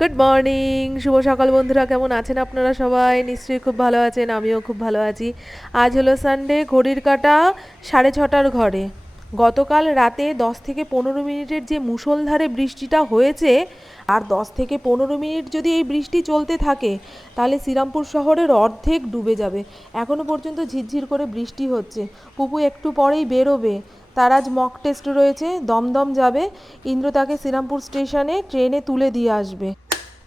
Good morning শুভ সকাল বন্ধুরা। কেমন আছেন আপনারা সবাই? নিশ্চয়ই খুব ভালো আছেন, আমিও খুব ভালো আছি। আজ হলো সানডে ঘড়ির কাটা সাড়ে ছটার ঘরে। গতকাল রাতে দশ থেকে পনেরো মিনিটের যে মুষলধারে বৃষ্টিটা হয়েছে, আর দশ থেকে পনেরো মিনিট যদি এই বৃষ্টি চলতে থাকে, তাহলে শ্রীরামপুর শহরের অর্ধেক ডুবে যাবে। এখনও পর্যন্ত ঝিরঝির করে বৃষ্টি হচ্ছে। পুপু একটু পরেই বেরোবে। তার আজ মক টেস্ট রয়েছে, দমদম যাবে। ইন্দ্র তাকে শ্রীরামপুর স্টেশনে ট্রেনে তুলে দিয়ে আসবে।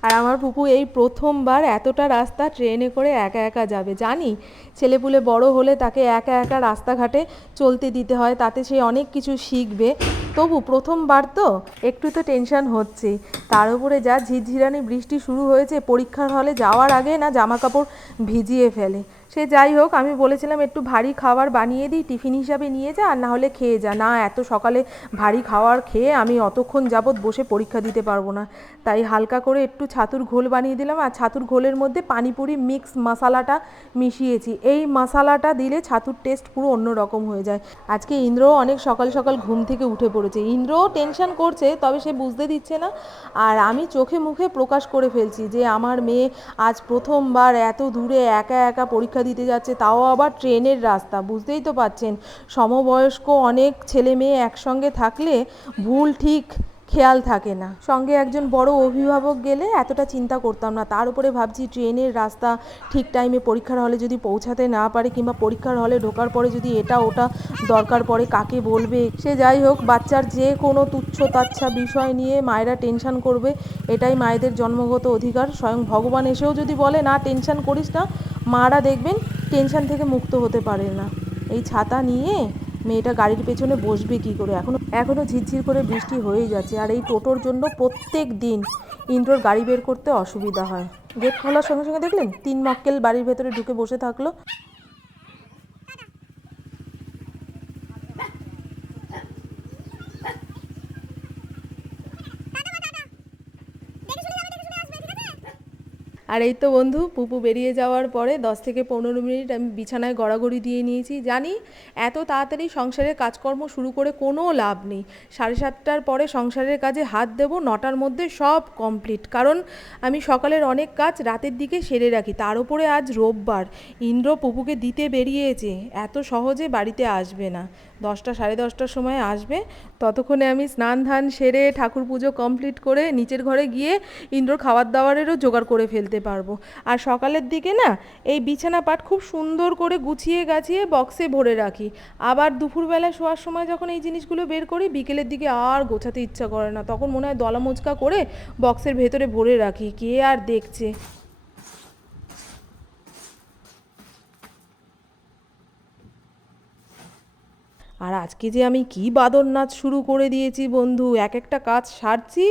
আর আমার পুপু এই প্রথমবার এতটা রাস্তা ট্রেনে করে একা একা যাবে। জানি ছেলেপুলে বড় হলে তাকে একা একা রাস্তাঘাটে চলতে দিতে হয়, তাতে সে অনেক কিছু শিখবে। তবু প্রথমবার তো, একটু তো টেনশন হচ্ছে তার উপরে যা ঝিরঝিরানি বৃষ্টি শুরু হয়েছে, পরীক্ষার হলে যাওয়ার আগে না জামাকাপড় ভিজিয়ে ফেলে। সে যাই হোক, আমি বলেছিলাম একটু ভারী খাবার বানিয়ে দিই, টিফিন হিসাবে নিয়ে যা, আর না হলে খেয়ে যা। না, এত সকালে ভারী খাবার খেয়ে আমি অতক্ষণ যাবৎ বসে পরীক্ষা দিতে পারব না। তাই হালকা করে একটু ছাতুর ঘোল বানিয়ে দিলাম, আর ছাতুর ঘোলের মধ্যে পানিপুরি মিক্স মশালাটা মিশিয়েছি। এই মশালাটা দিলে ছাতুর টেস্ট পুরো অন্য রকম হয়ে যায়। আজকে ইন্দ্রও অনেক সকাল সকাল ঘুম থেকে উঠে পড়েছে। ইন্দ্রও টেনশন করছে, তবে সে বুঝতে দিচ্ছে না। আর আমি চোখে মুখে প্রকাশ করে ফেলছি যে, আমার মেয়ে আজ প্রথমবার এত দূরে একা একা পরীক্ষা দিতে যাচ্ছে, তাও আবার ট্রেনের রাস্তা, বুঝতেই তো পাচ্ছেন সমবয়স্ক অনেক ছেলে মেয়ে একসঙ্গে থাকলে ভুল ঠিক খেয়াল থাকে না। সঙ্গে একজন বড় অভিভাবক গেলে এতটা চিন্তা করতাম না। তার উপরে ভাবছি ট্রেনের রাস্তা ঠিক টাইমে পরীক্ষার হলে যদি পৌঁছাতে না পারে কিংবা পরীক্ষার হলে ঢোকার পরে যদি এটা ওটা দরকার পড়ে কাকে বলবে? সে যাই হোক, বাচ্চার যে কোনো তুচ্ছ তাচ্ছা বিষয় নিয়ে মায়েরা টেনশন করবে, এটাই মায়েদের জন্মগত অধিকার। স্বয়ং ভগবান এসেও যদি বলে, না টেনশন করিস না। মারা দেখবেন টেনশন থেকে মুক্ত হতে পারে না। এই ছাতা নিয়ে মেয়েটা গাড়ির পেছনে বসবে কি করে? এখনও এখনও ঝিরঝির করে বৃষ্টি হয়েই যাচ্ছে। আর এই টোটোর জন্য প্রত্যেক দিন ইন্দ্রর গাড়ি বের করতে অসুবিধা হয়। গেট খোলার সঙ্গে সঙ্গে দেখলেন তিন মক্কেল বাড়ির ভেতরে ঢুকে বসে থাকল। আর এই তো বন্ধু, পুপু বেরিয়ে যাওয়ার পরে দশ থেকে পনেরো মিনিট আমি বিছানায় গড়াগড়ি দিয়ে নিয়েছি। জানি এত তাড়াতাড়ি সংসারের কাজকর্ম শুরু করে কোনো লাভ নেই। সাড়ে সাতটার পরে সংসারের কাজে হাত দেবো, নটার মধ্যে সব কমপ্লিট। কারণ আমি সকালের অনেক কাজ রাতের দিকে সেরে রাখি। তার উপরে আজ রোববার। ইন্দ্র পুপুকে দিতে বেরিয়েছে। এত সহজে বাড়িতে আসবে না। দশটা, সাড়ে দশটার সময় আসবে। ততক্ষণে আমি স্নান ধান সেরে ঠাকুর পুজো কমপ্লিট করে নিচের ঘরে গিয়ে ইন্দ্র খাবার দাবারেরও জোগাড় করে ফেলতে পারব। আর সকালের দিকে না, এই বিছানা পাট খুব সুন্দর করে গুছিয়ে গাছিয়ে বক্সে ভরে রাখি। আবার দুপুরবেলা শোয়ার সময় যখন এই জিনিসগুলো বের করি, বিকেলের দিকে আর গোছাতে ইচ্ছা করে না। তখন মনে হয় দলা মোচকা করে বক্সের ভেতরে ভরে রাখি। কে আর দেখছে? আর আজকে যে আমি কি বাদর নাচ শুরু করে দিয়েছি বন্ধু, এক একটা কাজ সারছি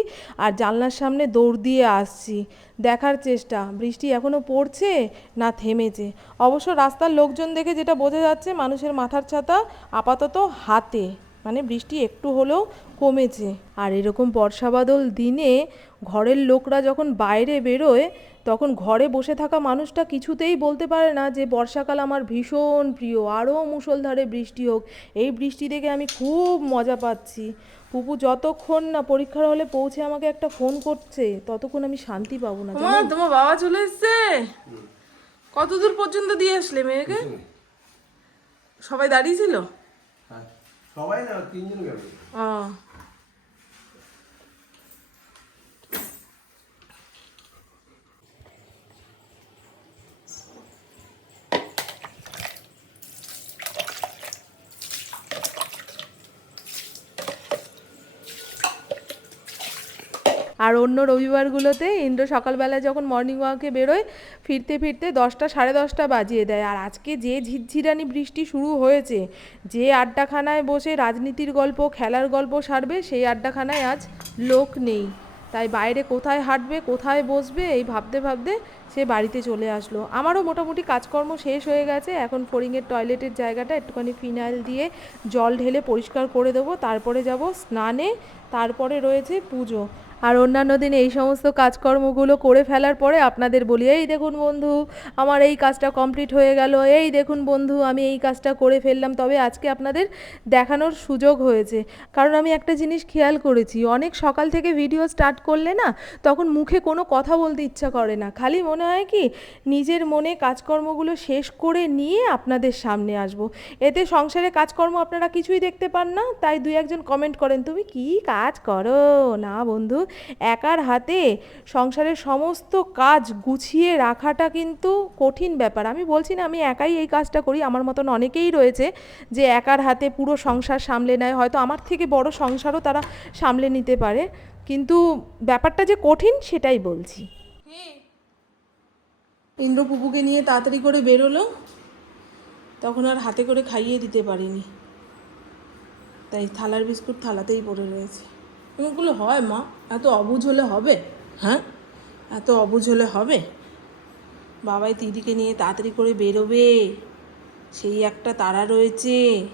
আর জানলার সামনে দৌড় দিয়ে আসছি। দেখার চেষ্টা, বৃষ্টি এখনও পড়ছে না থেমেছে? অবশ্য রাস্তার লোকজন দেখে যেটা বোঝা যাচ্ছে, মানুষের মাথার ছাতা আপাতত হাতে। মানে বৃষ্টি একটু হলেও কমেছে। আর এরকম বর্ষা বাদল দিনে ঘরের লোকরা যখন বাইরে বেরোয় তখন ঘরে বসে থাকা মানুষটা কিছুতেই বলতে পারে না যে বর্ষাকাল আমার ভীষণ প্রিয় আরও মুষলধারে বৃষ্টি হোক। এই বৃষ্টি দেখে আমি খুব মজা পাচ্ছি। পুপু যতক্ষণ না পরীক্ষার হলে পৌঁছে আমাকে একটা ফোন করছে ততক্ষণ আমি শান্তি পাবো না। তোমার বাবা চলে এসছে? কত দূর পর্যন্ত দিয়ে আসলে মেয়েকে? সবাই দাঁড়িয়ে ছিল? হ্যাঁ সবাই না তিনজন গেল আর অন্য রবিবারগুলোতে ইন্দ্র সকালবেলা যখন মর্নিং ওয়াকে বেরোয়, ফিরতে ফিরতে দশটা সাড়ে দশটা বাজিয়ে দেয়। আর আজকে যে ঝিরঝিরানি বৃষ্টি শুরু হয়েছে, যে আড্ডাখানায় বসে রাজনীতির গল্প, খেলার গল্প সারবে, সেই আড্ডাখানায় আজ লোক নেই। তাই বাইরে কোথায় হাঁটবে, কোথায় বসবে, এই ভাবতে ভাবতে সে বাড়িতে চলে আসলো। আমারও মোটামুটি কাজকর্ম শেষ হয়ে গেছে। এখন ফড়িংয়ের টয়লেটের জায়গাটা একটুখানি ফিনাইল দিয়ে জল ঢেলে পরিষ্কার করে দেবো। তারপরে যাব স্নানে। তারপরে রয়েছে পুজো। আর অন্যান্য দিন এই সমস্ত কাজকর্মগুলো করে ফেলার পরে আপনাদের বলি, এই দেখুন বন্ধু, আমার এই কাজটা কমপ্লিট হয়ে গেল। এই দেখুন বন্ধু, আমি এই কাজটা করে ফেললাম। তবে আজকে আপনাদের দেখানোর সুযোগ হয়েছে। কারণ আমি একটা জিনিস খেয়াল করেছি, অনেক সকাল থেকে ভিডিও স্টার্ট করলে না, তখন মুখে কোনো কথা বলতে ইচ্ছা করে না। খালি মনে হয় কি, নিজের মনে কাজকর্মগুলো শেষ করে নিয়ে আপনাদের সামনে আসব। এতে সংসারে কাজকর্ম আপনারা কিছুই দেখতে পান না, তাই দুই একজন কমেন্ট করেন, তুমি কি কাজ করো? না বন্ধু একার হাতে সংসারের সমস্ত কাজ গুছিয়ে রাখাটা কিন্তু কঠিন ব্যাপার। আমি বলছি না, আমি একাই এই কাজটা করি, আমার মতন অনেকেই রয়েছে যে একার হাতে পুরো সংসার সামলে নেয়, হয়তো আমার থেকে বড় সংসারও তারা সামলে নিতে পারে, কিন্তু ব্যাপারটা যে কঠিন সেটাই বলছি। ইন্দ্র পুপুকে নিয়ে তাড়াতাড়ি করে বেরোলো, তখন আর হাতে করে খাইয়ে দিতে পারিনি। তাই থালার বিস্কুট থালাতেই পড়ে রয়েছে। এগুলো হয় মা। এত অবুঝ হলে হবে? হ্যাঁ? এত অবুঝ হলে হবে? বাবাই দিদিকে নিয়ে তাড়াতাড়ি করে বেরোবে। সেই একটা তারা রয়েছে।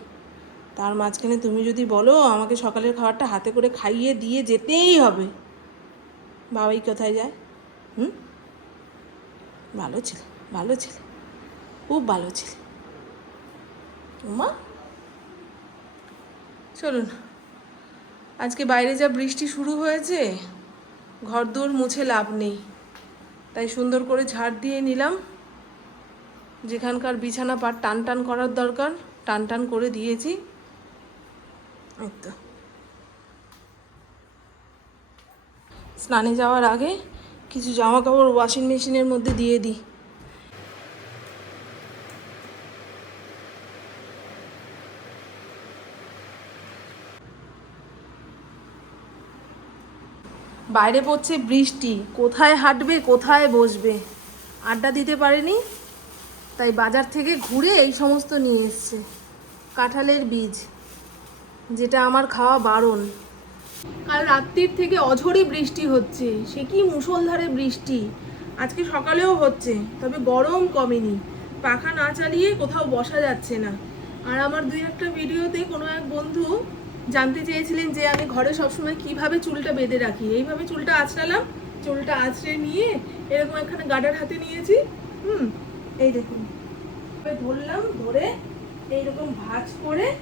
তার মাঝখানে তুমি যদি বলো, আমাকে সকালের খাবারটা হাতে করে খাইয়ে দিয়ে যেতেই হবে। বাবাই কোথায় যায়? হুম? ভালো ছিল ভালো ছিল। খুব ভালো ছিল। মা? চলুন আজকে বাইরে যা বৃষ্টি শুরু হয়েছে ঘর দৌড় মুছে লাভ নেই। তাই সুন্দর করে ঝাড় দিয়ে নিলাম। যেখানকার বিছানা পাট টান টান করার দরকার, টান টান করে দিয়েছি। তো। স্নানে যাওয়ার আগে কিছু জামা কাপড় ওয়াশিং মেশিনের মধ্যে দিয়ে দিই। বাইরে পড়ছে বৃষ্টি। কোথায় হাঁটবে, কোথায় বসবে? আড্ডা দিতে পারেনি? তাই বাজার থেকে ঘুরে এই সমস্ত নিয়ে এসছে। কাঁঠালের বীজ, যেটা আমার খাওয়া বারণ। কাল রাত্রির থেকে অঝরে বৃষ্টি হচ্ছে। সে কি মুষলধারে বৃষ্টি? আজকে সকালেও হচ্ছে, তবে গরম কমেনি। পাখা না চালিয়ে কোথাও বসা যাচ্ছে না। আর আমার দুই একটা ভিডিওতে কোনো এক বন্ধু জানতে চেয়েছিলেন যে আমি ঘরে সবসময় কীভাবে চুলটা বেঁধে রাখি। এইভাবে চুলটা আঁচড়ালাম। চুলটা আঁচড়ে নিয়ে এরকম একখানে গাডার হাতে নিয়েছি। হুম, এই দেখুন। ধরলাম, ধরে এইরকম ভাজ করে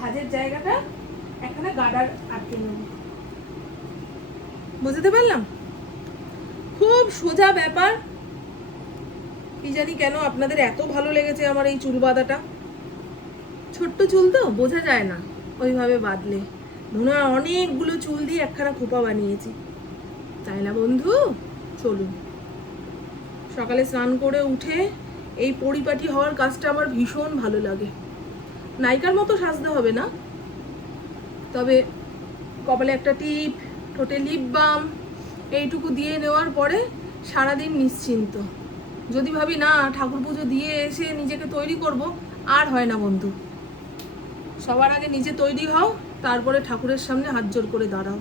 ভাজের জায়গাটা এখানে গাডার আটকে নেব বুঝতে পারলাম? খুব সোজা ব্যাপার। কি জানি কেন আপনাদের এত ভালো লেগেছে আমার এই চুল বাঁধাটা। ছোট্ট চুল তো, বোঝা যায় না। ওইভাবে বাঁধলে হয় অনেকগুলো চুল দিয়ে একখানা খোপা বানিয়েছি। তাই না বন্ধু? চলুন। সকালে স্নান করে উঠে এই পরিপাটি হওয়ার কাজটা আমার ভীষণ ভালো লাগে। নায়িকার মতো সাজতে হবে না? তবে কপালে একটা টিপ, ঠোঁটে লিপ বাম, এইটুকু দিয়ে নেওয়ার পরে সারাদিন নিশ্চিন্ত। যদি ভাবি, না, ঠাকুর পুজো দিয়ে এসে নিজেকে তৈরি করব, আর হয় না বন্ধু। সবার আগে নিজে তৈরি হও, তারপরে ঠাকুরের সামনে হাত জোর করে দাঁড়াও।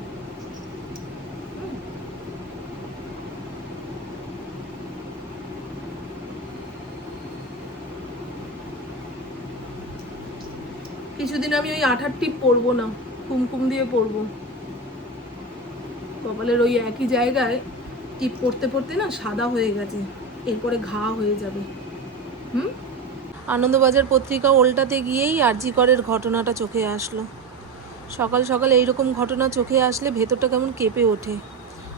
কিছুদিন আমি ওই আঠার টিপ পরবো না, কুমকুম দিয়ে পরবো। কপালের ওই একই জায়গায় টিপ পড়তে পড়তে না সাদা হয়ে গেছে, এরপরে ঘা হয়ে যাবে। হুম? আনন্দবাজার পত্রিকা ওল্টাতে গিয়েই আরজিকরের ঘটনাটা চোখে আসলো। সকাল সকাল এইরকম ঘটনা চোখে আসলে ভেতরটা কেমন কেঁপে ওঠে।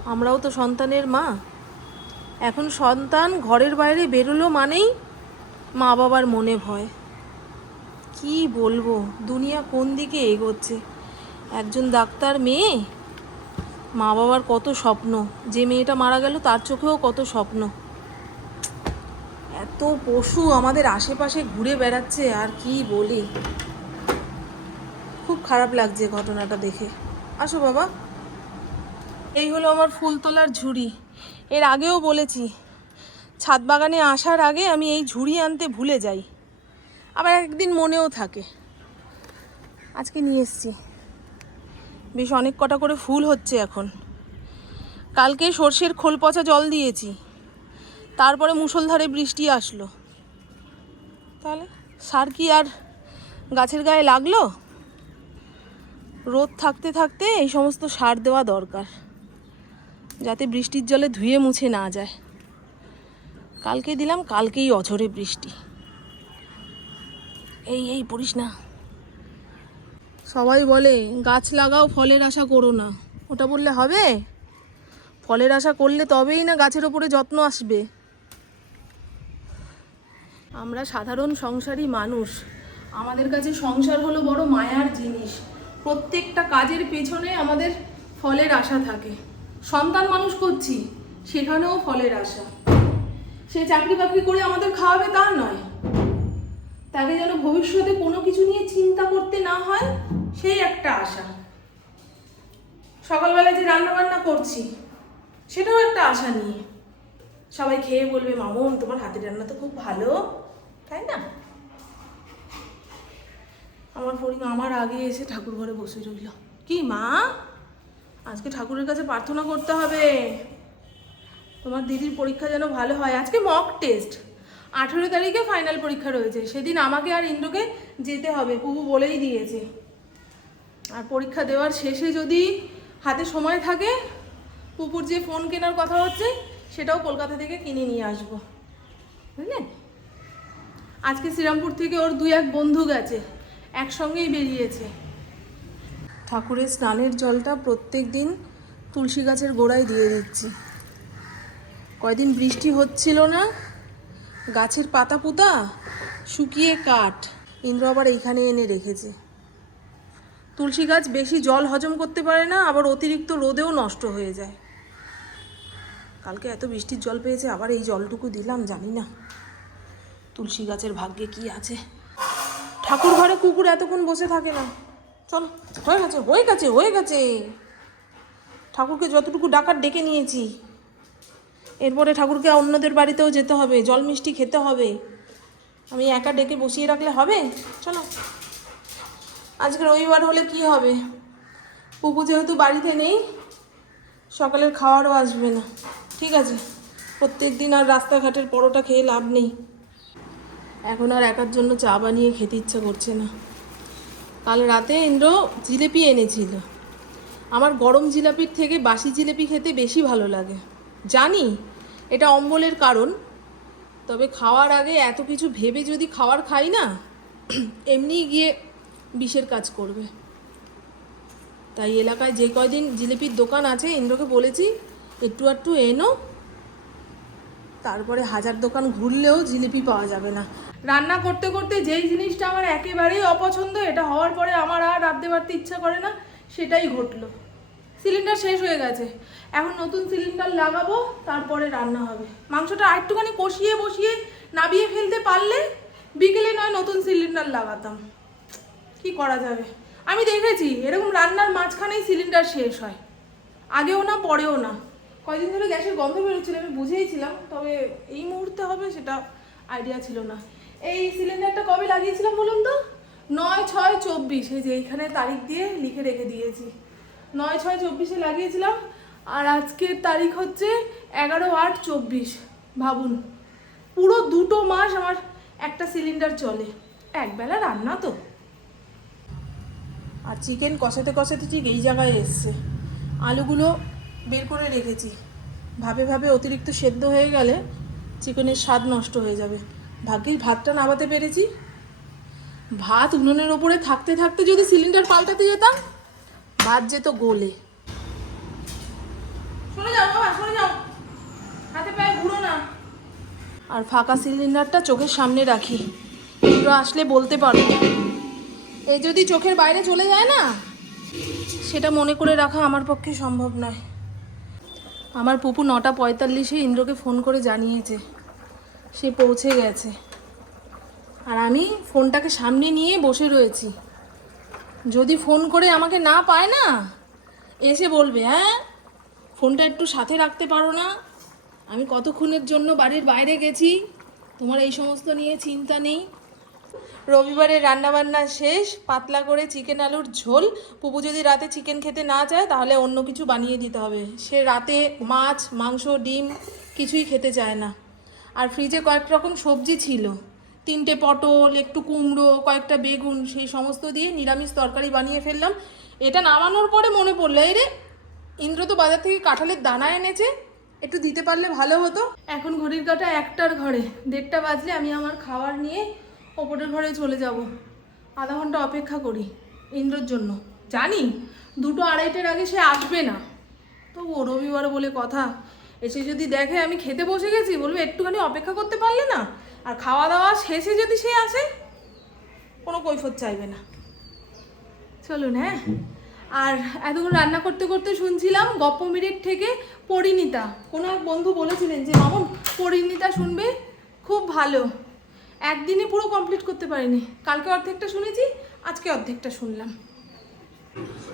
আমরাও তো সন্তানের মা। এখন সন্তান ঘরের বাইরে বেরোলো মানেই মা বাবার মনে ভয়। কি বলব, দুনিয়া কোন দিকে এগোচ্ছে? একজন ডাক্তার মেয়ে? মা বাবার কত স্বপ্ন। যে মেয়েটা মারা গেল তার চোখেও কত স্বপ্ন। এত পশু আমাদের আশেপাশে ঘুরে বেড়াচ্ছে, আর কি বলি? খুব খারাপ লাগছে ঘটনাটা দেখে। আসো বাবা। এই হলো আমার ফুল তোলার ঝুড়ি। এর আগেও বলেছি, ছাদ বাগানে আসার আগে আমি এই ঝুড়ি আনতে ভুলে যাই। আবার একদিন মনেও থাকে। আজকে নিয়ে এসছি। বেশ অনেক কটা করে ফুল হচ্ছে এখন। কালকে সর্ষের খোল পচা জল দিয়েছি। তারপরে মুষলধারে বৃষ্টি আসলো। তাহলে সার কি আর গাছের গায়ে লাগল? রোদ থাকতে থাকতে এই সমস্ত সার দেওয়া দরকার, যাতে বৃষ্টির জলে ধুয়ে মুছে না যায়। কালকে দিলাম, কালকেই অঝরে বৃষ্টি। এই এই পড়িস না। সবাই বলে, গাছ লাগাও, ফলের আশা করো না। ওটা বললে হবে? ফলের আশা করলে তবেই না গাছের ওপরে যত্ন আসবে। আমরা সাধারণ সংসারী মানুষ। আমাদের কাছে সংসার হলো বড় মায়ার জিনিস। প্রত্যেকটা কাজের পেছনে আমাদের ফলের আশা থাকে। সন্তান মানুষ করছি, সেখানেও ফলের আশা। সে চাকরি বাকরি করে আমাদের খাওয়াবে তা নয়। তাকে যেন ভবিষ্যতে কোনো কিছু নিয়ে চিন্তা করতে না হয়, সেই একটা আশা। সকালবেলা যে রান্নাবান্না করছি, সেটাও একটা আশা নিয়ে। সবাই খেয়ে বলবে, মামুন, তোমার হাতের রান্না তো খুব ভালো। তাই না? আমার পরিমা আমার আগে এসে ঠাকুর ঘরে বসে রইল। কি মা? আজকে ঠাকুরের কাছে প্রার্থনা করতে হবে। তোমার দিদির পরীক্ষা যেন ভালো হয়। আজকে মক টেস্ট আঠেরো তারিখে ফাইনাল পরীক্ষা রয়েছে। সেদিন আমাকে আর ইন্দ্রকে যেতে হবে। পুবু বলেই দিয়েছে। আর পরীক্ষা দেওয়ার শেষে যদি হাতে সময় থাকে পুকুর যে ফোন কেনার কথা হচ্ছে, সেটাও কলকাতা থেকে কিনে নিয়ে আসব। বুঝলেন শ্রীরামপুর থেকে ওর দুই এক বন্ধু গেছে একসঙ্গেই বেরিয়েছে। ঠাকুরের স্নানের জলটা প্রত্যেক দিন তুলসী গাছের গোড়ায় দিয়ে দিচ্ছি। কয়দিন বৃষ্টি হচ্ছিল না? গাছের পাতা পুতা শুকিয়ে কাঠ। ইন্দ্র আবার এইখানে এনে রেখেছে। তুলসী গাছ বেশি জল হজম করতে পারে না, আবার অতিরিক্ত রোদেও নষ্ট হয়ে যায়। কালকে এত বৃষ্টির জল পেয়েছে, আবার এই জলটুকু দিলাম, জানি না। তুলসী গাছের ভাগ্যে কি আছে? ঠাকুর ঘরে কুকুর এতক্ষণ বসে থাকে না। চল, হয়ে গেছে হয়ে গেছে হয়ে গেছে। ঠাকুরকে যতটুকু ডাকার ডেকে নিয়েছি। এরপরে ঠাকুরকে অন্যদের বাড়িতেও যেতে হবে, জল মিষ্টি খেতে হবে। আমি একা ডেকে বসিয়ে রাখলে হবে? চলো। আজকে রবিবার হলে কি হবে? পুপু যেহেতু বাড়িতে নেই, সকালের খাওয়ারও আসবে না। ঠিক আছে প্রত্যেক দিন আর রাস্তাঘাটের পরোটা খেয়ে লাভ নেই। এখন আর একার জন্য চা বানিয়ে খেতে ইচ্ছা করছে না। কাল রাতে ইন্দ্র জিলেপি এনেছিল। আমার গরম জিলাপির থেকে বাসি জিলেপি খেতে বেশি ভালো লাগে। জানি, এটা অম্বলের কারণ, তবে খাওয়ার আগে এত কিছু ভেবে যদি খাওয়ার খাই না, এমনিই গিয়ে বিষের কাজ করবে। তাই এলাকায় যে কয়দিন জিলিপির দোকান আছে, ইন্দ্রকে বলেছি, একটু একটু এনো। তারপরে হাজার দোকান ঘুরলেও জিলিপি পাওয়া যাবে না। রান্না করতে করতে যেই জিনিসটা আমার একেবারেই অপছন্দ, এটা হওয়ার পরে আমার আর রাঁধতে পারতে ইচ্ছা করে না, সেটাই ঘটলো। সিলিন্ডার শেষ হয়ে গেছে। এখন নতুন সিলিন্ডার লাগাবো, তারপরে রান্না হবে। মাংসটা আরেকটুখানি কষিয়ে বসিয়ে নাবিয়ে ফেলতে পারলে বিকেলে নয় নতুন সিলিন্ডার লাগাতাম। কি করা যাবে? আমি দেখেছি, এরকম রান্নার মাঝখানেই সিলিন্ডার শেষ হয়। আগেও না, পরেও না। কয়দিন ধরে গ্যাসের গন্ধ বেরোচ্ছিল, আমি বুঝেইছিলাম, তবে এই মুহূর্তে হবে সেটা আইডিয়া ছিল না। এই সিলিন্ডারটা কবে লাগিয়েছিলাম বলুন তো? নয় ছয় চব্বিশ, এই যে এইখানে তারিখ দিয়ে লিখে রেখে দিয়েছি। নয় ছয় চব্বিশে লাগিয়েছিলাম, আর আজকের তারিখ হচ্ছে এগারো আট চব্বিশ, ভাবুন। পুরো দুটো মাস আমার একটা সিলিন্ডার চলে, একবেলা রান্না তো। আর চিকেন কষাতে কষাতে ঠিক এই জায়গায় এসছে। আলুগুলো বের করে রেখেছি। ভাবে ভাবে অতিরিক্ত সেদ্ধ হয়ে গেলে চিকেনের স্বাদ নষ্ট হয়ে যাবে। ভাগ্যিস ভাতটা নামাতে পেরেছি। ভাত উনুনের ওপরে থাকতে থাকতে যদি সিলিন্ডার পাল্টাতে যেতাম ভাত যেত গোলে। আর ফাঁকা সিলিন্ডারটা চোখের সামনে রাখি। এগুলো আসলে বলতে পারব এই যদি চোখের বাইরে চলে যায় না সেটা মনে করে রাখা আমার পক্ষে সম্ভব নয়। আমার পুপু নটা পঁয়তাল্লিশে ইন্দ্রকে ফোন করে জানিয়েছে। সে পৌঁছে গেছে। আর আমি ফোনটাকে সামনে নিয়ে বসে রয়েছি। যদি ফোন করে আমাকে না পায় না, এসে বলবে হ্যাঁ ফোনটা একটু সাথে রাখতে পারো না। আমি কতক্ষণের জন্য বাড়ির বাইরে গেছি? তোমার এই সমস্ত নিয়ে চিন্তা নেই। রবিবারে রান্নাবান্না শেষ, পাতলা করে চিকেন আলুর ঝোল। পুপু যদি রাতে চিকেন খেতে না চায়, তাহলে অন্য কিছু বানিয়ে দিতে হবে। সে রাতে মাছ, মাংস, ডিম কিছুই খেতে চায় না। আর ফ্রিজে কয়েক রকম সবজি ছিল। তিনটে পটল, একটু কুমড়ো, কয়েকটা বেগুন, সেই সমস্ত দিয়ে নিরামিষ তরকারি বানিয়ে ফেললাম। এটা নামানোর পরে মনে পড়ল, এই রে, ইন্দ্র তো বাজার থেকে কাঁঠালের দানা এনেছে, একটু দিতে পারলে ভালো হতো। এখন ঘড়ির কাটা একটার ঘরে, দেড়টা বাজলে আমি আমার খাবার নিয়ে ওপরের ঘরে চলে যাব। আধা ঘণ্টা অপেক্ষা করি ইন্দ্রর জন্য। জানি, দুটো আড়াইটের আগে সে আসবে না। তবু রবিবার বলে কথা। এসে যদি দেখে আমি খেতে বসে গেছি, বলবে, একটুখানি অপেক্ষা করতে পারলে না? আর খাওয়া দাওয়া শেষে যদি সে আসে, কোনো কৈফত চাইবে না। চলুন হ্যাঁ? আর এতক্ষণ রান্না করতে করতে শুনছিলাম গপ্প মিনিট থেকে পরিণীতা। কোনো এক বন্ধু বলেছিলেন যে, মামন, পরিণীতা শুনবে? খুব ভালো। একদিনে পুরো কমপ্লিট করতে পারিনি। কালকে অর্ধেকটা শুনেছি, আজকে অর্ধেকটা শুনলাম।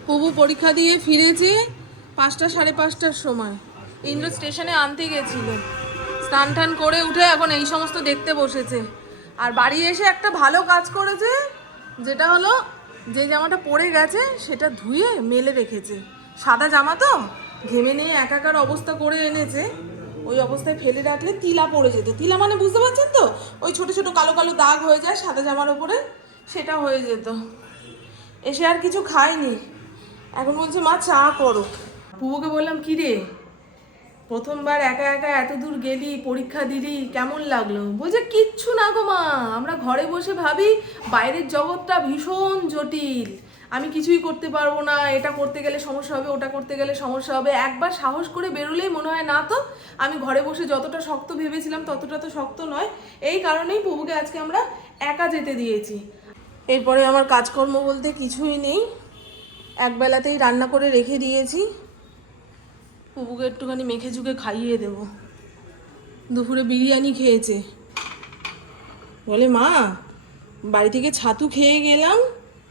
প্রভু পরীক্ষা দিয়ে ফিরেছে পাঁচটা সাড়ে পাঁচটার সময়। ইন্দ্র স্টেশনে আনতে গেছিল। স্নান টান করে উঠে এখন এই সমস্ত দেখতে বসেছে। আর বাড়ি এসে একটা ভালো কাজ করেছে, যেটা হলো যে জামাটা পরে গেছে সেটা ধুয়ে মেলে রেখেছে। সাদা জামা তো ঘেমে নিয়ে একাকার অবস্থা করে এনেছে। ওই অবস্থায় ফেলে রাখলে তিলা পড়ে যেত। তিলা মানে বুঝতে পারছেন তো? ওই ছোট ছোট কালো কালো দাগ হয়ে যায় সাদা জামার ওপরে, সেটা হয়ে যেত। এসে আর কিছু খায়নি। এখন বলছে, মা, চা করো। পুবুকে বললাম, কি রে? প্রথমবার একা একা এত দূর গেলি, পরীক্ষা দিলি, কেমন লাগল? বলছে, কিচ্ছু না গো মা। আমরা ঘরে বসে ভাবি, বাইরের জগৎটা ভীষণ জটিল। আমি কিছুই করতে পারব না, এটা করতে গেলে সমস্যা হবে, ওটা করতে গেলে সমস্যা হবে। একবার সাহস করে বেরোলেই মনে হয়, না তো, আমি ঘরে বসে যতটা শক্ত ভেবেছিলাম, ততটা তো শক্ত নয়। এই কারণেই প্রভুকে আজকে আমরা একা যেতে দিয়েছি। এরপরে আমার কাজকর্ম বলতে কিছুই নেই। একবেলাতেই রান্না করে রেখে দিয়েছি। পুপুকে একটুখানি মেখে ঝুঁকে খাইয়ে দেব। দুপুরে বিরিয়ানি খেয়েছে। বলে, মা, বাড়ি থেকে ছাতু খেয়ে গেলাম।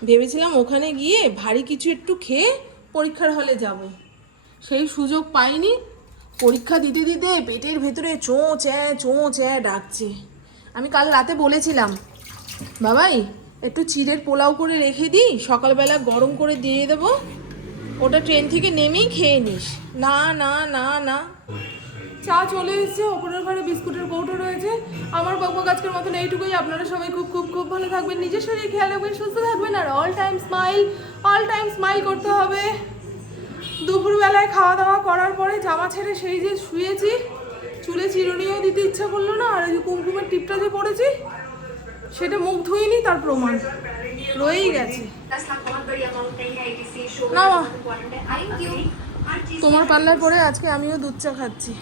ভেবেছিলাম ওখানে গিয়ে ভারী কিছু একটু খেয়ে পরীক্ষার হলে যাব। সেই সুযোগ পাইনি। পরীক্ষা দিতে দিতে পেটের ভেতরে চোঁ চ্যাঁ চোঁ চ্যাঁ ডাকছে। আমি কাল রাতে বলেছিলাম, বাবাই, একটু চিড়ের পোলাও করে রেখে দিই, সকালবেলা গরম করে দিয়ে দেবো। ওটা ট্রেন থেকে নেমেই খেয়ে নিস। না না না না। চা চলে এসেছে, ওপরের ঘরে বিস্কুটের কৌটো রয়েছে। আমার বকবক আজকের মতন এইটুকুই। আপনারা সবাই খুব খুব খুব ভালো থাকবেন। নিজের শরীর খেয়াল রাখবেন, সুস্থ থাকবেন, আর all time smile all time smile করতে হবে। দুপুরবেলায় খাওয়া দাওয়া করার পরে জামা ছেড়ে সেই যে শুয়েছি, চুলে চিরুনিও দিতে ইচ্ছা করল না, আর ওই যে কুমকুমের টিপটা যে পড়েছি, সেটা মুখ ধুইনি, তার প্রমাণ। রয়েই গেছে। তোমার পাল্লার পরে আজকে আমিও দুধ চা খাচ্ছি।